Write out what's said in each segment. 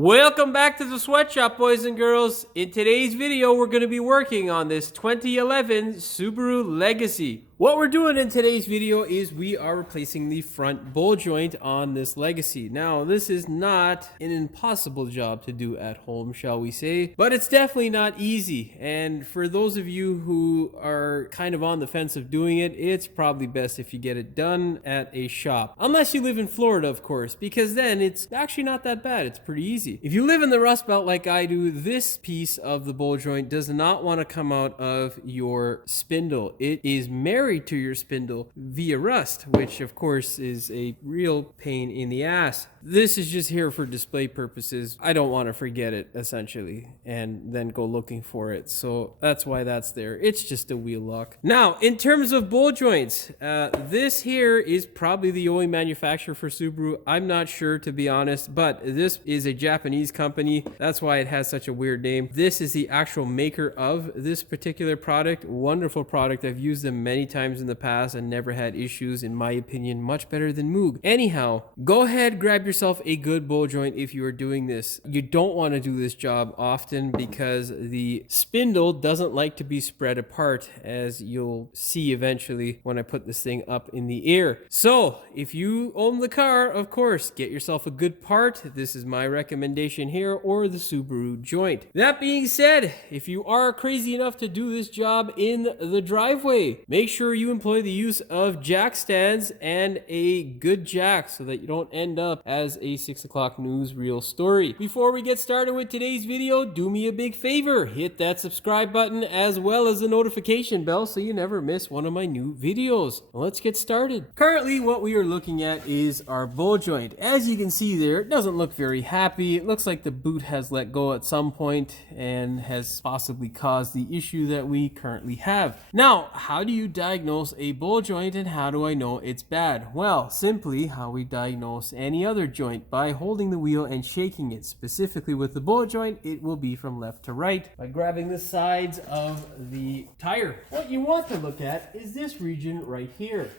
Welcome back to the sweatshop, boys and girls. In today's video, we're going to be working on this 2011 Subaru Legacy. What we're doing in today's video is we are replacing the front ball joint on this Legacy. Now, this is not an impossible job to do at home, shall we say, but it's definitely not easy. And for those of you who are kind of on the fence of doing it, it's probably best if you get it done at a shop. Unless you live in Florida, of course, because then it's actually not that bad. It's pretty easy. If you live in the Rust Belt like I do, this piece of the ball joint does not want to come out of your spindle. It is married to your spindle via rust, which of course is a real pain in the ass. This is just here for display purposes. I don't want to forget it, essentially, and then go looking for it. So that's why that's there. It's just a wheel lock. Now, in terms of ball joints, this here is probably the only manufacturer for Subaru. I'm not sure, to be honest, but this is a Japanese company. That's why it has such a weird name. This is the actual maker of this particular product. Wonderful product. I've used them many times in the past and never had issues. In my opinion, much better than Moog. Anyhow, go ahead, grab yourself a good ball joint if you are doing this. You don't want to do this job often because the spindle doesn't like to be spread apart, as you'll see eventually when I put this thing up in the air. So if you own the car, of course, get yourself a good part. This is my recommendation here, or the Subaru joint. That being said, if you are crazy enough to do this job in the driveway, make sure you employ the use of jack stands and a good jack so that you don't end up as a 6 o'clock newsreel story. Before we get started with today's video, do me a big favor. Hit that subscribe button as well as the notification bell so you never miss one of my new videos. Let's get started. Currently, what we are looking at is our ball joint. As you can see there, it doesn't look very happy. It looks like the boot has let go at some point and has possibly caused the issue that we currently have. Now, how do you diagnose a ball joint and how do I know it's bad? Well, simply how we diagnose any other joint, by holding the wheel and shaking it. Specifically with the ball joint, it will be from left to right by grabbing the sides of the tire. What you want to look at is this region right here.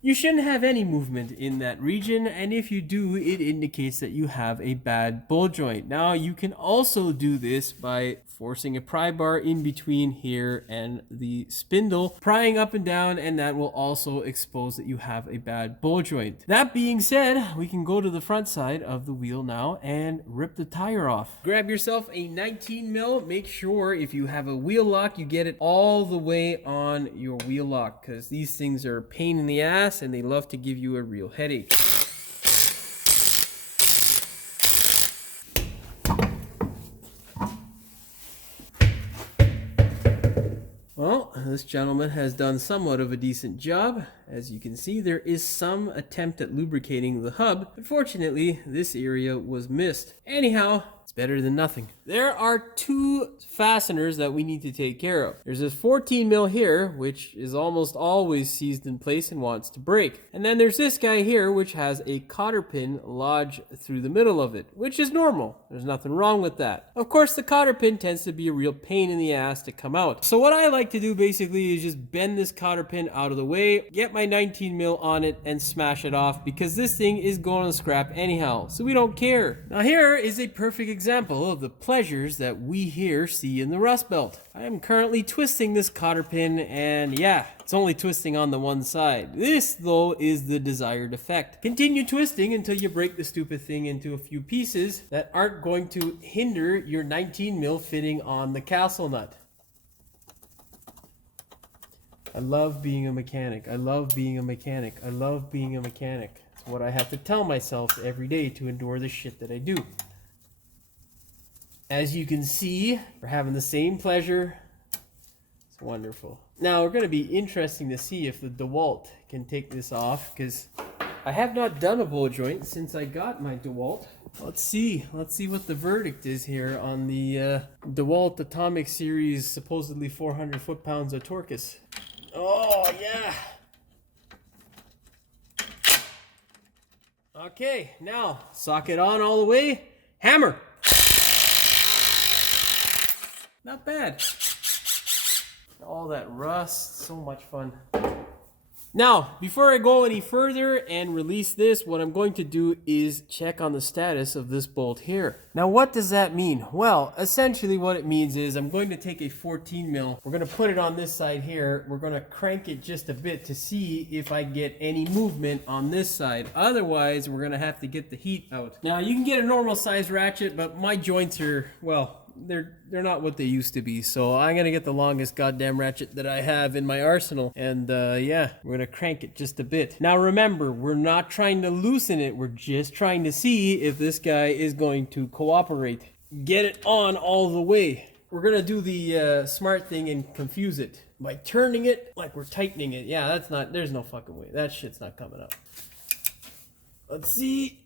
You shouldn't have any movement in that region, and if you do, it indicates that you have a bad ball joint. Now, you can also do this by forcing a pry bar in between here and the spindle, prying up and down, and that will also expose that you have a bad ball joint. That being said, we can go to the front side of the wheel now and rip the tire off. Grab yourself a 19 mil. Make sure if you have a wheel lock, you get it all the way on your wheel lock, because these things are a pain in the ass and they love to give you a real headache. Well, this gentleman has done somewhat of a decent job. As you can see, there is some attempt at lubricating the hub. Unfortunately, this area was missed. Anyhow, it's better than nothing. There are two fasteners that we need to take care of. There's this 14 mil here, which is almost always seized in place and wants to break. And then there's this guy here, which has a cotter pin lodged through the middle of it, which is normal. There's nothing wrong with that. Of course, the cotter pin tends to be a real pain in the ass to come out. So what I like to do basically is just bend this cotter pin out of the way, get my 19 mil on it, and smash it off, because this thing is going to scrap anyhow, so we don't care. Now here is a perfect example of the pleasures that we here see in the Rust Belt. I am currently twisting this cotter pin, and yeah, it's only twisting on the one side. This, though, is the desired effect. Continue twisting until you break the stupid thing into a few pieces that aren't going to hinder your 19 mil fitting on the castle nut. I love being a mechanic. I love being a mechanic. I love being a mechanic. It's what I have to tell myself every day to endure the shit that I do. As you can see, we're having the same pleasure. It's wonderful. Now, we're going to be interesting to see if the DeWalt can take this off, because I have not done a ball joint since I got my DeWalt. Let's see what the verdict is here on the DeWalt Atomic Series, supposedly 400 foot-pounds of Torquus. Oh, yeah. Okay, now, socket on all the way. Hammer. Not bad. All that rust, so much fun. Now, before I go any further and release this, what I'm going to do is check on the status of this bolt here. Now, what does that mean? Well, essentially what it means is I'm going to take a 14 mil. We're going to put it on this side here. We're going to crank it just a bit to see if I get any movement on this side. Otherwise, we're going to have to get the heat out. Now, you can get a normal size ratchet, but my joints are, well, they're not what they used to be, so I'm gonna get the longest goddamn ratchet that I have in my arsenal, and yeah, we're gonna crank it just a bit. Now remember, we're not trying to loosen it, we're just trying to see if this guy is going to cooperate. Get it on all the way. We're gonna do the smart thing and confuse it by turning it like we're tightening it. Yeah, that's not, there's no fucking way, that shit's not coming up. Let's see.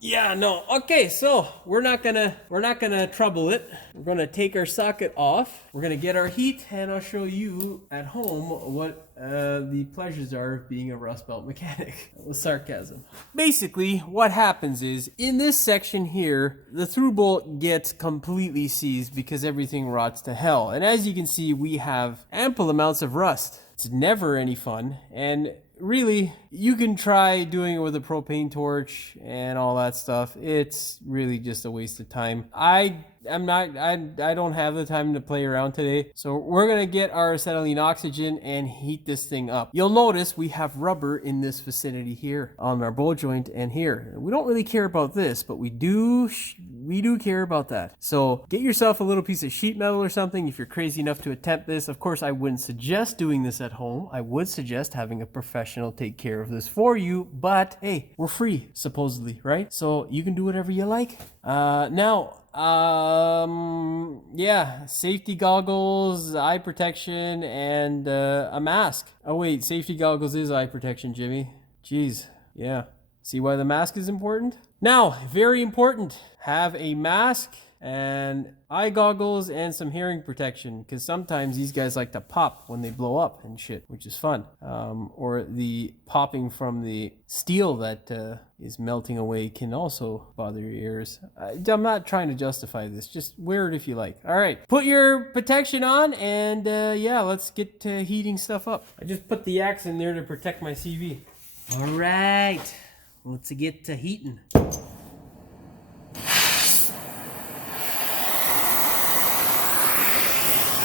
Yeah, no. Okay, so we're not gonna trouble it. We're gonna take our socket off. We're gonna get our heat, and I'll show you at home what the pleasures are of being a Rust Belt mechanic. That was sarcasm. Basically, what happens is in this section here, the through bolt gets completely seized because everything rots to hell. And as you can see, we have ample amounts of rust. It's never any fun, and really, you can try doing it with a propane torch and all that stuff. It's really just a waste of time. I don't have the time to play around today. So we're gonna get our acetylene oxygen and heat this thing up. You'll notice we have rubber in this vicinity here on our bowl joint and here. We don't really care about this, but we do care about that. So get yourself a little piece of sheet metal or something if you're crazy enough to attempt this. Of course, I wouldn't suggest doing this at home. I would suggest having a professional take care of this for you, but hey, we're free, supposedly, right? So you can do whatever you like. Yeah, safety goggles, eye protection, and a mask. Oh wait, safety goggles is eye protection, Jimmy. Jeez, yeah. See why the mask is important? Now, very important, have a mask and eye goggles and some hearing protection, because sometimes these guys like to pop when they blow up and shit, which is fun. Or the popping from the steel that is melting away can also bother your ears. I'm not trying to justify this, just wear it if you like. All right, put your protection on, and yeah, let's get to heating stuff up. I just put the axe in there to protect my CV. All right, let's get to heating.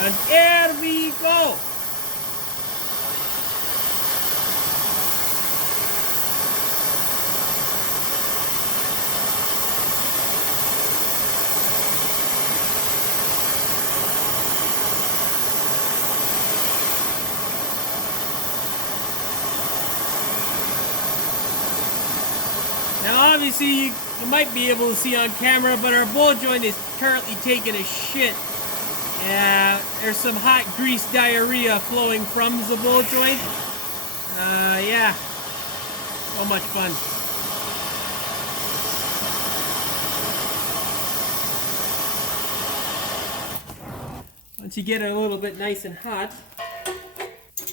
And there we go. Now obviously you might be able to see on camera, but our bowl joint is currently taking a shit. Yeah, there's some hot grease diarrhea flowing from the bowl joint. Yeah, so much fun. Once you get it a little bit nice and hot,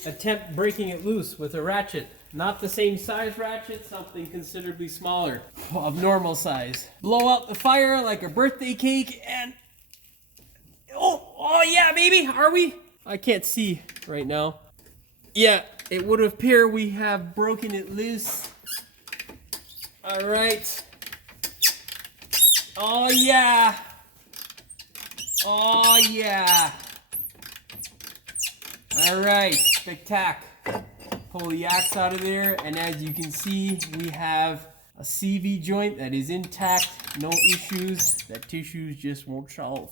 attempt breaking it loose with a ratchet. Not the same size ratchet, something considerably smaller, of normal size. Blow out the fire like a birthday cake and... Oh yeah, baby, are we? I can't see right now. Yeah, it would appear we have broken it loose. All right. Oh yeah. Oh yeah. All right, spectac. Pull the axe out of there, and as you can see, we have a CV joint that is intact, no issues, that tissues just won't solve.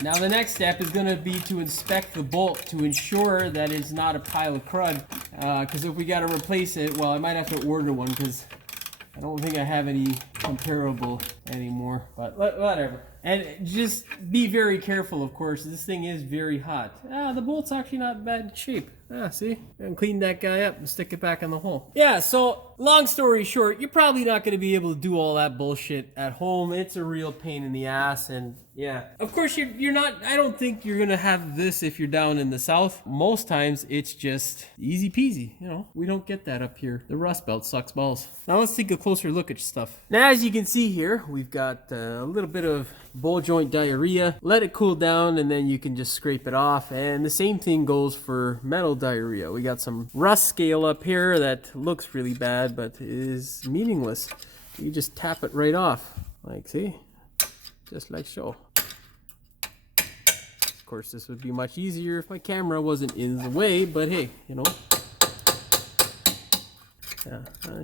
Now the next step is going to be to inspect the bolt to ensure that it's not a pile of crud, because if we got to replace it, well, I might have to order one because I don't think I have any comparable anymore, but whatever. And just be very careful, of course. This thing is very hot. The bolt's actually not in bad shape. See? And clean that guy up and stick it back in the hole. Yeah, so long story short, you're probably not going to be able to do all that bullshit at home. It's a real pain in the ass, and yeah. Of course, you're not, I don't think you're going to have this if you're down in the south. Most times, it's just easy peasy. You know, we don't get that up here. The Rust Belt sucks balls. Now, let's take a closer look at stuff. Now, as you can see here, we've got a little bit of ball joint diarrhea. Let it cool down, and then you can just scrape it off. And the same thing goes for metal diarrhea. We got some rust scale up here that looks really bad, but is meaningless. You just tap it right off. Like, see? Just like so. Of course, this would be much easier if my camera wasn't in the way, but hey, you know. Yeah,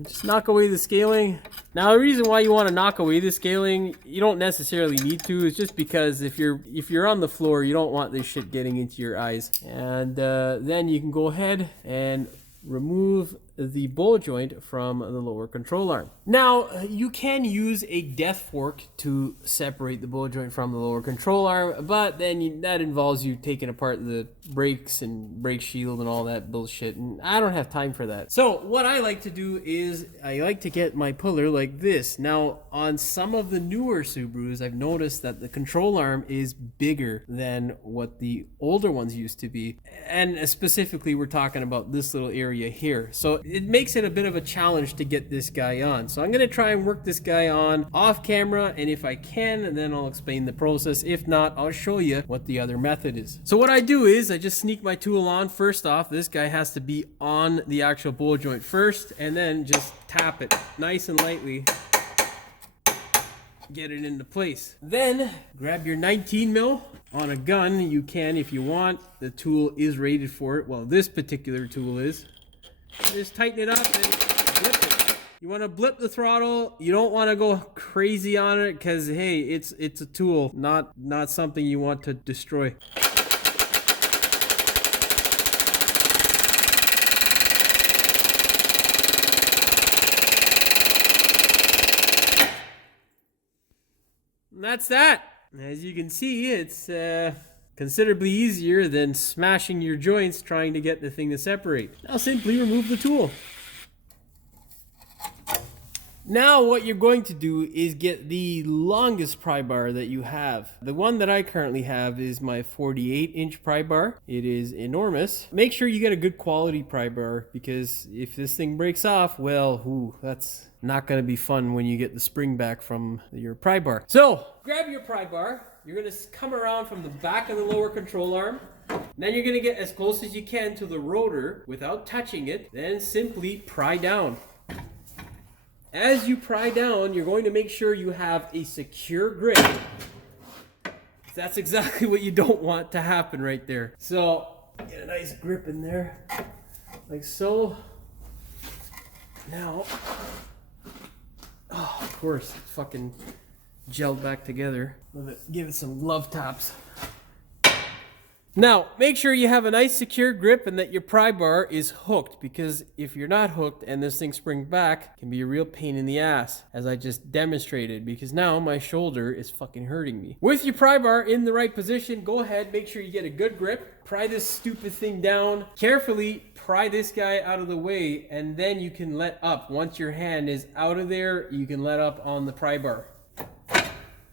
just knock away the scaling. Now, the reason why you want to knock away the scaling, you don't necessarily need to, is just because if you're on the floor, you don't want this shit getting into your eyes. And then you can go ahead and remove the ball joint from the lower control arm. Now, you can use a death fork to separate the ball joint from the lower control arm, but then that involves you taking apart the brakes and brake shield and all that bullshit, and I don't have time for that. So what I like to do is I like to get my puller like this. Now, on some of the newer Subarus, I've noticed that the control arm is bigger than what the older ones used to be, and specifically we're talking about this little area here. So it makes it a bit of a challenge to get this guy on. So I'm going to try and work this guy on off camera, and if I can, then I'll explain the process. If not, I'll show you what the other method is. So what I do is I just sneak my tool on. First off, this guy has to be on the actual ball joint first, and then just tap it nice and lightly. Get it into place. Then grab your 19 mil on a gun. You can if you want. The tool is rated for it. Well, this particular tool is. Just tighten it up and blip it. You want to blip the throttle. You don't want to go crazy on it because, hey, it's a tool, not something you want to destroy. And that's that. As you can see, it's considerably easier than smashing your joints trying to get the thing to separate. Now simply remove the tool. Now what you're going to do is get the longest pry bar that you have. The one that I currently have is my 48-inch pry bar. It is enormous. Make sure you get a good quality pry bar, because if this thing breaks off, well, that's not going to be fun when you get the spring back from your pry bar. So grab your pry bar. You're going to come around from the back of the lower control arm. Then you're going to get as close as you can to the rotor without touching it. Then simply pry down. As you pry down, you're going to make sure you have a secure grip. That's exactly what you don't want to happen right there. So get a nice grip in there, like so. Now, oh, of course, it's fucking gelled back together. Give it some glove taps. Now, make sure you have a nice secure grip and that your pry bar is hooked, because if you're not hooked and this thing springs back, it can be a real pain in the ass, as I just demonstrated, because now my shoulder is fucking hurting me. With your pry bar in the right position, go ahead, make sure you get a good grip, pry this stupid thing down, carefully pry this guy out of the way, and then you can let up. Once your hand is out of there, you can let up on the pry bar.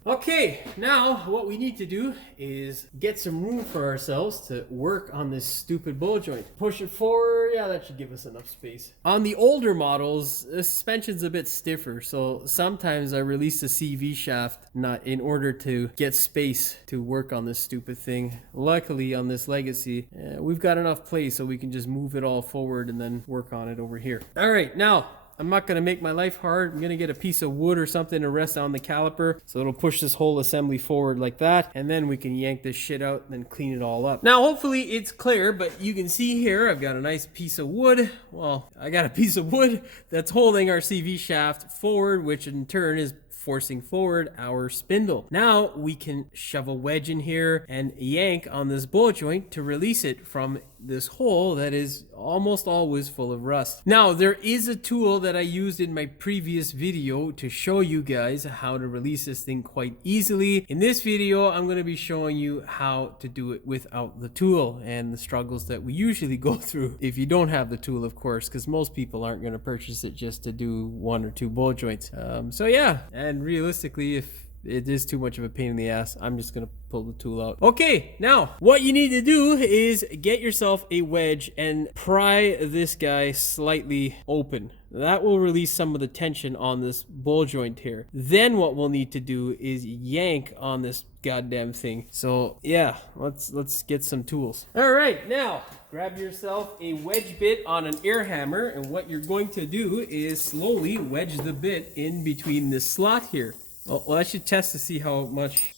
Okay, now what we need to do is get some room for ourselves to work on this stupid ball joint. Push it forward, yeah, that should give us enough space. On the older models, the suspension's a bit stiffer, so sometimes I release the CV shaft nut in order to get space to work on this stupid thing. Luckily, on this Legacy, we've got enough place so we can just move it all forward and then work on it over here. All right, now, I'm not going to make my life hard. I'm going to get a piece of wood or something to rest on the caliper, so it'll push this whole assembly forward like that, and then we can yank this shit out and then clean it all up. Now, hopefully it's clear, but you can see here I've got a nice piece of wood. Well, I got a piece of wood that's holding our CV shaft forward, which in turn is forcing forward our spindle. Now we can shove a wedge in here and yank on this ball joint to release it from this hole that is almost always full of rust. Now, there is a tool that I used in my previous video to show you guys how to release this thing quite easily. In this video, I'm going to be showing you how to do it without the tool and the struggles that we usually go through if you don't have the tool, of course, because most people aren't going to purchase it just to do 1 or 2 ball joints. So yeah, and realistically, if it is too much of a pain in the ass, I'm just gonna pull the tool out. Okay, now what you need to do is get yourself a wedge and pry this guy slightly open. That will release some of the tension on this ball joint here. Then what we'll need to do is yank on this goddamn thing. So yeah, let's get some tools. All right, now grab yourself a wedge bit on an air hammer, and what you're going to do is slowly wedge the bit in between this slot here. Well, I should test to see how much.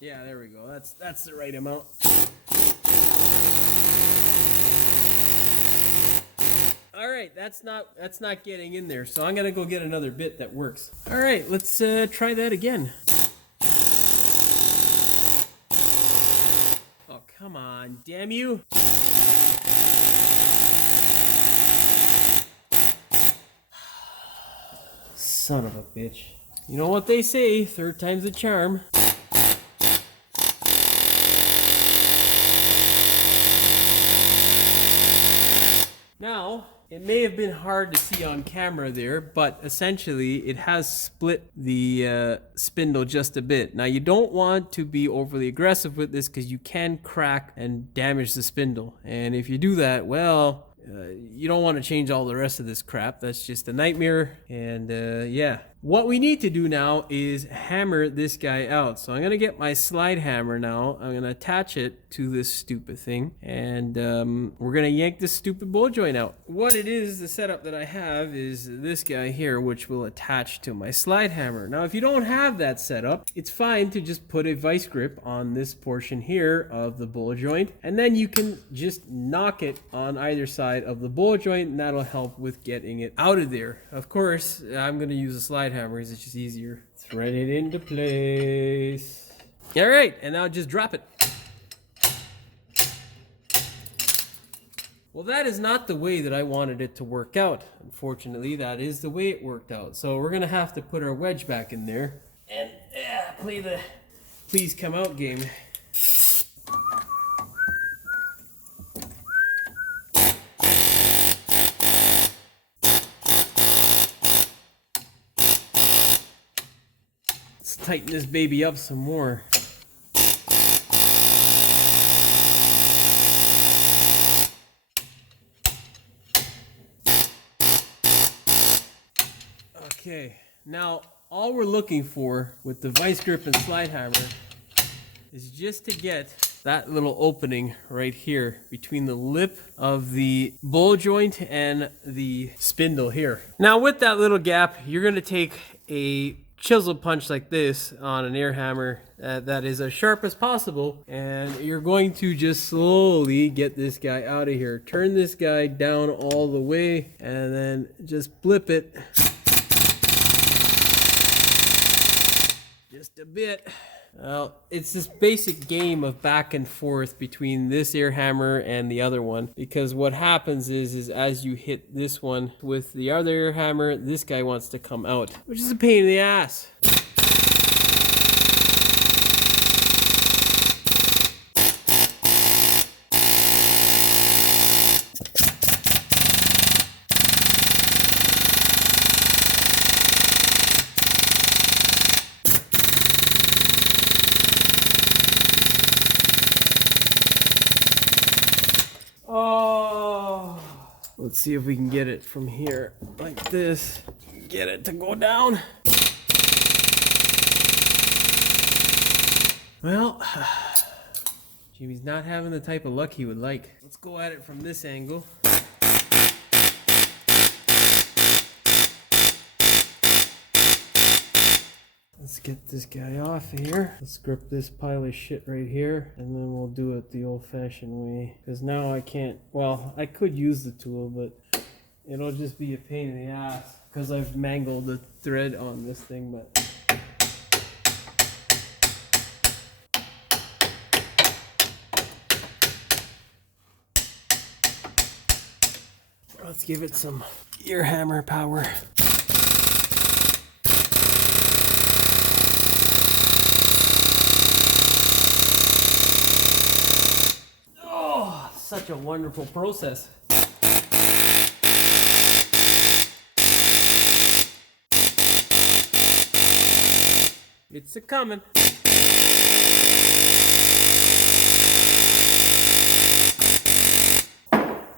Yeah, there we go. That's the right amount. All right, that's not getting in there. So I'm gonna go get another bit that works. All right, let's try that again. Oh, come on, damn you. Son of a bitch. You know what they say, third time's a charm. Now, it may have been hard to see on camera there, but essentially it has split the spindle just a bit. Now, you don't want to be overly aggressive with this because you can crack and damage the spindle. And if you do that, well, you don't want to change all the rest of this crap. That's just a nightmare. And yeah, what we need to do now is hammer this guy out. So I'm going to get my slide hammer now. I'm going to attach it to this stupid thing, and we're going to yank this stupid ball joint out. What it is, the setup that I have is this guy here, which will attach to my slide hammer. Now, if you don't have that setup, it's fine to just put a vice grip on this portion here of the ball joint, and then you can just knock it on either side of the ball joint, and that'll help with getting it out of there. Of course, I'm going to use a slide hammer because it's just easier. Thread it into place. All right, and now just drop it. Well, that is not the way that I wanted it to work out. Unfortunately, that is the way it worked out. So we're gonna have to put our wedge back in there and play the please come out game. Let's tighten this baby up some more. Okay, now all we're looking for with the vice grip and slide hammer is just to get that little opening right here between the lip of the ball joint and the spindle here. Now with that little gap, you're going to take a chisel punch like this on an air hammer that is as sharp as possible, and you're going to just slowly get this guy out of here. Turn this guy down all the way and then just blip it just a bit. Well, it's this basic game of back and forth between this air hammer and the other one, because what happens is as you hit this one with the other air hammer, this guy wants to come out, which is a pain in the ass. Oh, let's see if we can get it from here like this. Get it to go down. Well, Jimmy's not having the type of luck he would like. Let's go at it from this angle. Let's get this guy off here. Let's grip this pile of shit right here, and then we'll do it the old-fashioned way. Because now I can't, well, I could use the tool, but it'll just be a pain in the ass because I've mangled the thread on this thing, but let's give it some ear hammer power. Oh, such a wonderful process. It's a coming.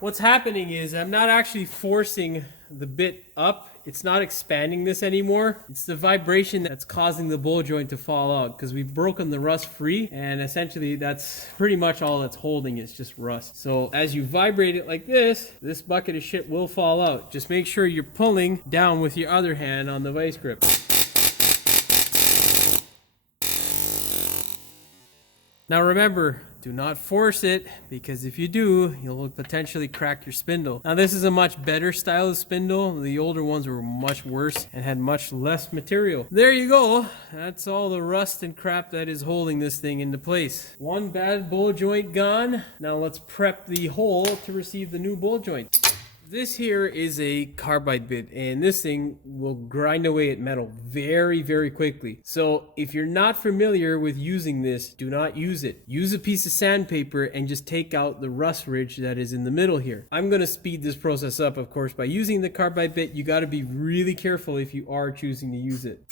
What's happening is I'm not actually forcing the bit up. It's not expanding this anymore. It's the vibration that's causing the ball joint to fall out because we've broken the rust free, and essentially that's pretty much all that's holding. It's just rust. So as you vibrate it like this bucket of shit will fall out. Just make sure you're pulling down with your other hand on the vice grip. Now remember, do not force it, because if you do, you'll potentially crack your spindle. Now this is a much better style of spindle. The older ones were much worse and had much less material. There you go. That's all the rust and crap that is holding this thing into place. One bad ball joint gone. Now let's prep the hole to receive the new ball joint. This here is a carbide bit, and this thing will grind away at metal very, very quickly. So if you're not familiar with using this, do not use it. Use a piece of sandpaper and just take out the rust ridge that is in the middle here. I'm going to speed this process up, of course, by using the carbide bit. You got to be really careful if you are choosing to use it.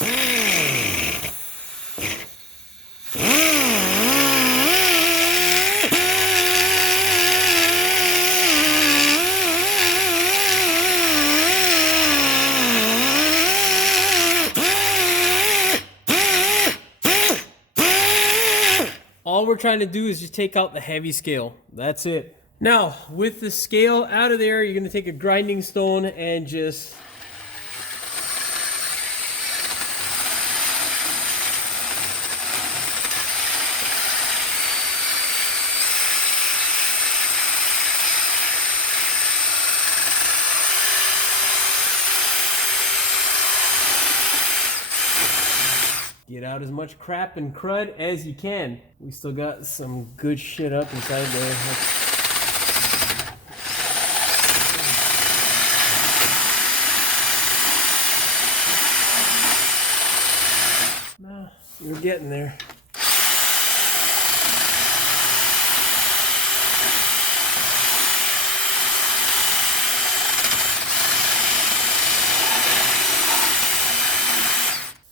All we're trying to do is just take out the heavy scale. That's it. Now, with the scale out of there, you're going to take a grinding stone and just... get out as much crap and crud as you can. We still got some good shit up inside there. No, we're getting there.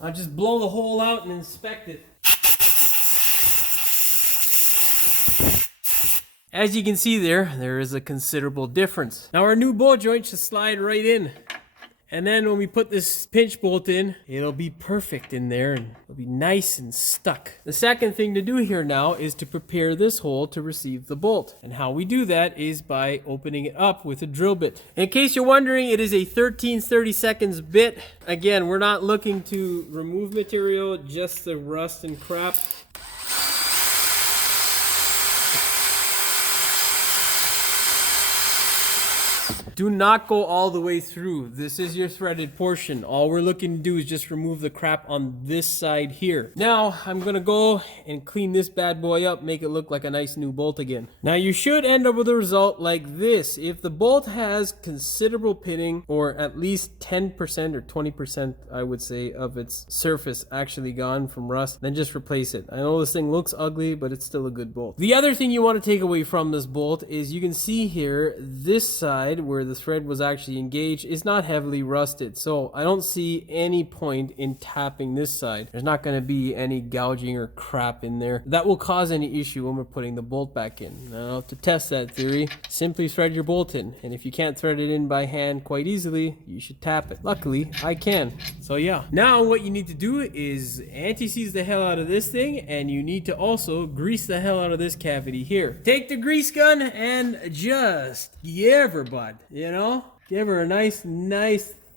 I'll just blow the hole out and inspect it. As you can see there is a considerable difference. Now our new ball joint should slide right in. And then when we put this pinch bolt in, it'll be perfect in there and it'll be nice and stuck. The second thing to do here now is to prepare this hole to receive the bolt. And how we do that is by opening it up with a drill bit. In case you're wondering, it is a 13/32 bit. Again, we're not looking to remove material, just the rust and crap. Do not go all the way through. This is your threaded portion. All we're looking to do is just remove the crap on this side here. Now, I'm gonna go and clean this bad boy up, make it look like a nice new bolt again. Now, you should end up with a result like this. If the bolt has considerable pitting, or at least 10% or 20%, I would say, of its surface actually gone from rust, then just replace it. I know this thing looks ugly, but it's still a good bolt. The other thing you want to take away from this bolt is you can see here, this side where the thread was actually engaged is not heavily rusted, so I don't see any point in tapping this side. There's not going to be any gouging or crap in there that will cause any issue when we're putting the bolt back in. Now, to test that theory, simply thread your bolt in, and if you can't thread it in by hand quite easily, you should tap it. Luckily, I can. So yeah. Now what you need to do is anti-seize the hell out of this thing, and you need to also grease the hell out of this cavity here. Take the grease gun and just give her, bud. You know, give her a nice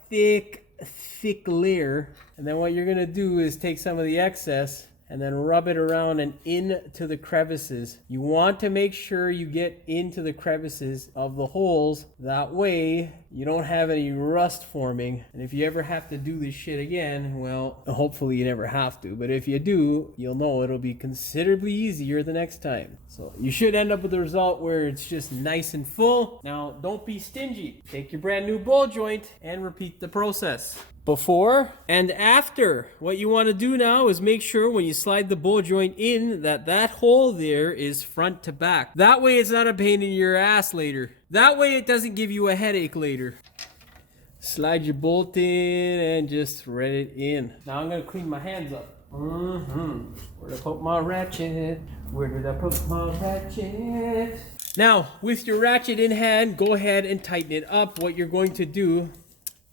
thick layer. And then what you're gonna do is take some of the excess and then rub it around and into the crevices. You want to make sure you get into the crevices of the holes. That way you don't have any rust forming. And if you ever have to do this shit again, well, hopefully you never have to, but if you do, you'll know it'll be considerably easier the next time. So you should end up with a result where it's just nice and full. Now, don't be stingy. Take your brand new ball joint and repeat the process. Before and after. What you want to do now is make sure when you slide the ball joint in that hole there is front to back. That way it's not a pain in your ass later. That way it doesn't give you a headache later. Slide your bolt in and just thread it in. Now I'm going to clean my hands up. Where did I put my ratchet? Where did I put my ratchet? Now, with your ratchet in hand, go ahead and tighten it up. What you're going to do...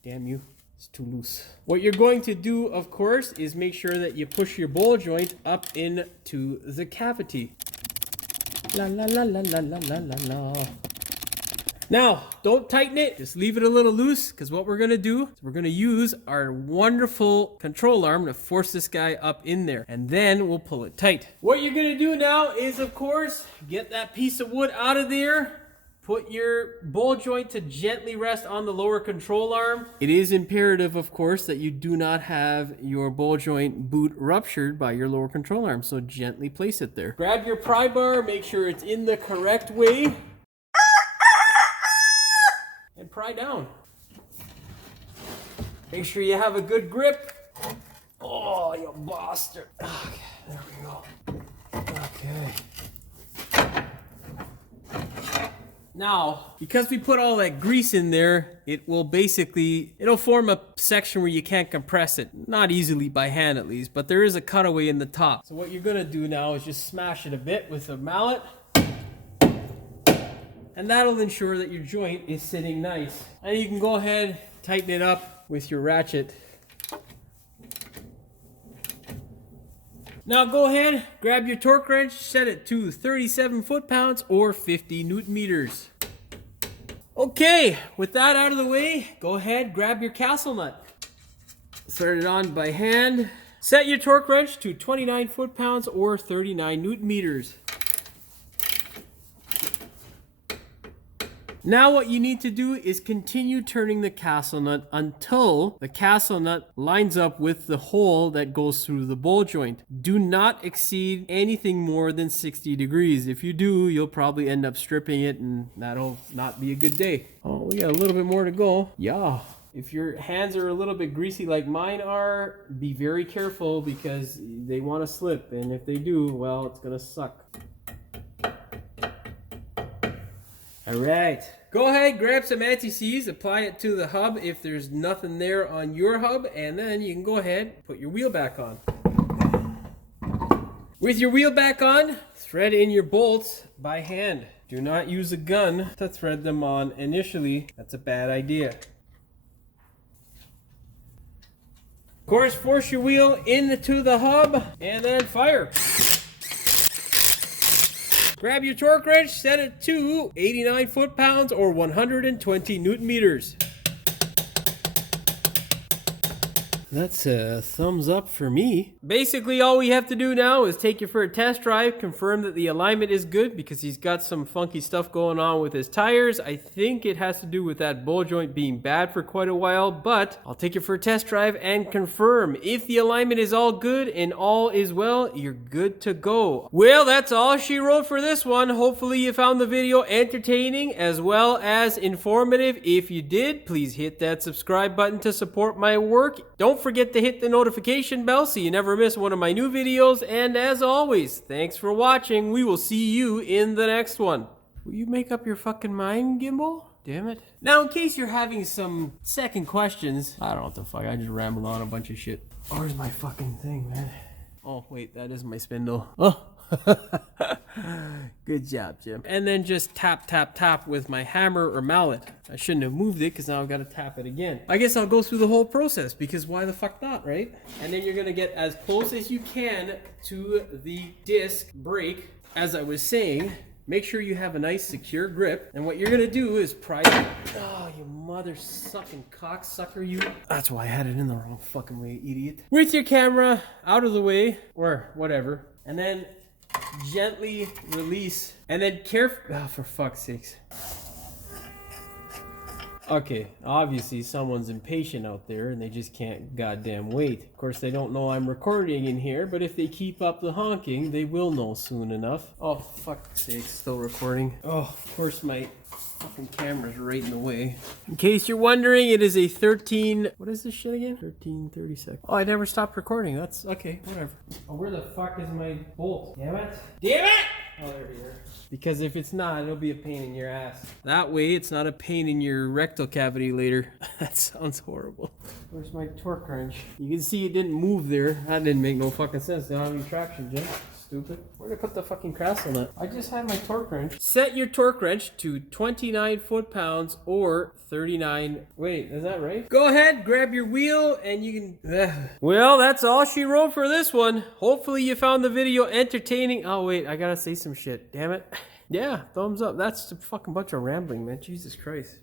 Damn you. It's too loose. What you're going to do, of course, is make sure that you push your ball joint up into the cavity. La la la la la la la la la. Now, don't tighten it. Just leave it a little loose, because what we're going to do is we're going to use our wonderful control arm to force this guy up in there. And then we'll pull it tight. What you're going to do now is, of course, get that piece of wood out of there. Put your ball joint to gently rest on the lower control arm. It is imperative, of course, that you do not have your ball joint boot ruptured by your lower control arm. So gently place it there. Grab your pry bar, make sure it's in the correct way. And pry down. Make sure you have a good grip. Oh, you bastard. Okay, there we go. Okay. Now, because we put all that grease in there, it'll form a section where you can't compress it. Not easily by hand at least, but there is a cutaway in the top. So what you're gonna do now is just smash it a bit with a mallet. And that'll ensure that your joint is sitting nice. And you can go ahead, tighten it up with your ratchet. Now go ahead, grab your torque wrench, set it to 37 foot-pounds or 50 newton meters. Okay, with that out of the way, go ahead, grab your castle nut. Thread it on by hand. Set your torque wrench to 29 foot-pounds or 39 newton meters. Now what you need to do is continue turning the castle nut until the castle nut lines up with the hole that goes through the ball joint. Do not exceed anything more than 60 degrees. If you do, you'll probably end up stripping it and that'll not be a good day. Oh, we got a little bit more to go. Yeah. If your hands are a little bit greasy like mine are, be very careful because they want to slip. And if they do, well, it's going to suck. All right, go ahead, grab some anti-seize, apply it to the hub if there's nothing there on your hub, and then you can go ahead, put your wheel back on. With your wheel back on, thread in your bolts by hand. Do not use a gun to thread them on initially. That's a bad idea. Of course, force your wheel into the hub, and then fire. Grab your torque wrench, set it to 89 foot-pounds or 120 newton meters. That's a thumbs up for me. Basically, all we have to do now is take you for a test drive, confirm that the alignment is good because he's got some funky stuff going on with his tires. I think it has to do with that ball joint being bad for quite a while, but I'll take you for a test drive and confirm. If the alignment is all good and all is well, you're good to go. Well, that's all she wrote for this one. Hopefully you found the video entertaining as well as informative. If you did, please hit that subscribe button to support my work. Don't forget to hit the notification bell so you never miss one of my new videos. And as always, thanks for watching. We will see you in the next one. Will you make up your fucking mind, Gimbal? Damn it. Now, in case you're having some second questions, I don't know what the fuck, I just rambled on a bunch of shit. Where's my fucking thing, man? Oh, wait, that is my spindle. Oh. Good job, Jim. And then just tap, tap, tap with my hammer or mallet. I shouldn't have moved it because now I've got to tap it again. I guess I'll go through the whole process because why the fuck not, right? And then you're going to get as close as you can to the disc brake. As I was saying, Make sure you have a nice secure grip. And what you're gonna do is pry it. Oh, you mother sucking cocksucker, you. That's why I had it in the wrong fucking way, idiot. With your camera out of the way, or whatever. And then gently release. And then oh, for fuck's sakes. Okay, obviously someone's impatient out there and they just can't goddamn wait. Of course, they don't know I'm recording in here, but if they keep up the honking, they will know soon enough. Oh, fuck's sake, still recording. Oh, of course my fucking camera's right in the way. In case you're wondering, it is a 13... What is this shit again? 13:36. Oh, I never stopped recording. That's... Okay, whatever. Oh, where the fuck is my bolt? Damn it. Damn it! Oh, there we are. Because if it's not, it'll be a pain in your ass. That way, it's not a pain in your rectal cavity later. That sounds horrible. Where's my torque wrench? You can see it didn't move there. That didn't make no fucking sense. They don't have any traction, Jim. Stupid. Where'd I put the fucking crass on that? I just had my torque wrench. Set your torque wrench to 29 foot-pounds or 39... Wait, is that right? Go ahead, grab your wheel, and you can... Well, that's all she wrote for this one. Hopefully you found the video entertaining. Oh, wait, I gotta say some shit. Damn it. Yeah, thumbs up. That's a fucking bunch of rambling, man. Jesus Christ.